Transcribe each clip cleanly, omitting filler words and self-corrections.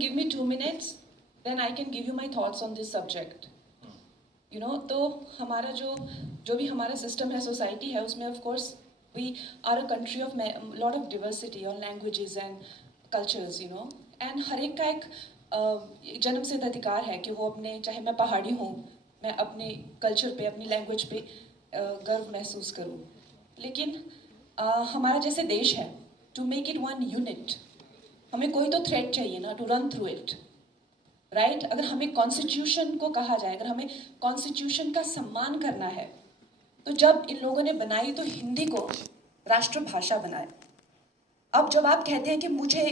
Give me 2 minutes, then I can give you my thoughts on this subject. You know, तो हमारा जो भी हमारा system है, society है, उसमें of course we are a country of lot of diversity on languages and cultures, you know, and हर एक का एक जन्मसिद्ध अधिकार है कि वो अपने, चाहे मैं पहाड़ी हूँ, मैं अपने culture पे, अपनी language पे गर्व महसूस करूँ. लेकिन हमारा जैसे देश है, to make it one unit, हमें कोई तो थ्रेड चाहिए ना, to run through it, right. अगर हमें कॉन्स्टिट्यूशन को कहा जाए, अगर हमें कॉन्स्टिट्यूशन का सम्मान करना है, तो जब इन लोगों ने बनाई तो हिंदी को राष्ट्रभाषा बनाए. अब जब आप कहते हैं कि मुझे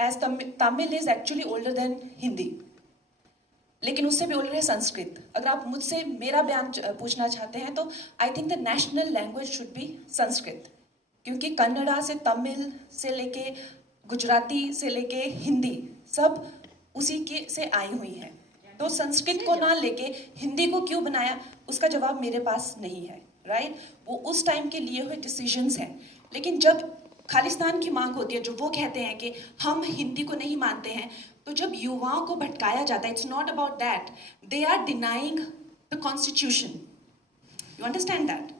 as Tamil is actually older than Hindi, लेकिन उससे भी ओल्डर है संस्कृत. अगर आप मुझसे मेरा बयान पूछना चाहते हैं तो I think the national language should be Sanskrit, क्योंकि कन्नड़ा से तमिल से लेके गुजराती से लेके हिंदी सब उसी के से आई हुई हैं. तो संस्कृत को ना लेके हिंदी को क्यों बनाया, उसका जवाब मेरे पास नहीं है, राइट. वो उस टाइम के लिए हुए डिसीजंस हैं. लेकिन जब खालिस्तान की मांग होती है, जो वो कहते हैं कि हम हिंदी को नहीं मानते हैं, तो जब युवाओं को भटकाया जाता है, it's not about that, they are denying the constitution. You understand that.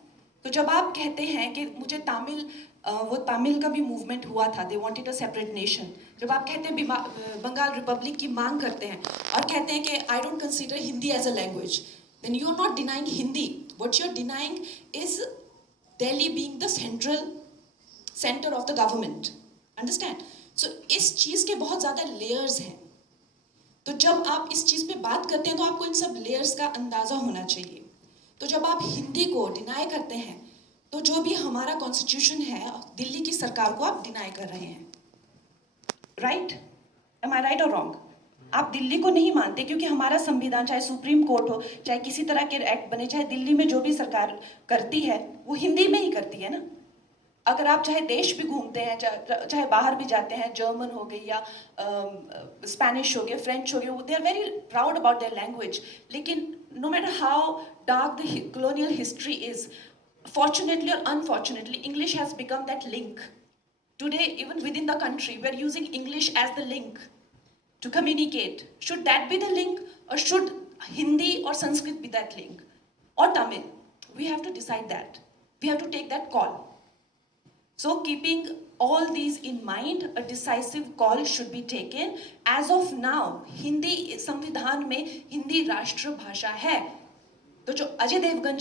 तो जब आप कहते हैं कि मुझे तमिल, वो तमिल का भी मूवमेंट हुआ था, they wanted a separate nation. जब आप कहते हैं बंगाल रिपब्लिक की मांग करते हैं और कहते हैं कि I don't consider Hindi as a language, then you are not denying Hindi. What you are denying is Delhi being the centre of the government. Understand. So इस चीज़ के बहुत ज़्यादा लेयर्स हैं. तो जब आप इस चीज़ पे बात करते हैं तो आपको इन सब लेयर्स का अंदाज़ा होना चाहिए. तो जब आप हिंदी को डिनाई करते हैं, तो जो भी हमारा कॉन्स्टिट्यूशन है, दिल्ली की सरकार को आप डिनाई कर रहे हैं, राइट. एम आई राइट और रॉन्ग? आप दिल्ली को नहीं मानते क्योंकि हमारा संविधान, चाहे सुप्रीम कोर्ट हो, चाहे किसी तरह के एक्ट बने, चाहे दिल्ली में जो भी सरकार करती है वो हिंदी में ही करती है ना. अगर आप चाहे देश भी घूमते हैं, चाहे बाहर भी जाते हैं, जर्मन हो गई या स्पेनिश हो गया, फ्रेंच हो गया, they are very proud about their language. लेकिन no matter how dark the colonial history is, fortunately or unfortunately, English has become that link. Today, even within the country, we are using English as the link to communicate. Should that be the link, or should Hindi or Sanskrit be that link, or Tamil? We have to decide that. We have to take that call. So, keeping all these in mind, a decisive call should be taken. As of now, Hindi संविधान में हिंदी राष्ट्रभाषा है. तो जो अजय देवगन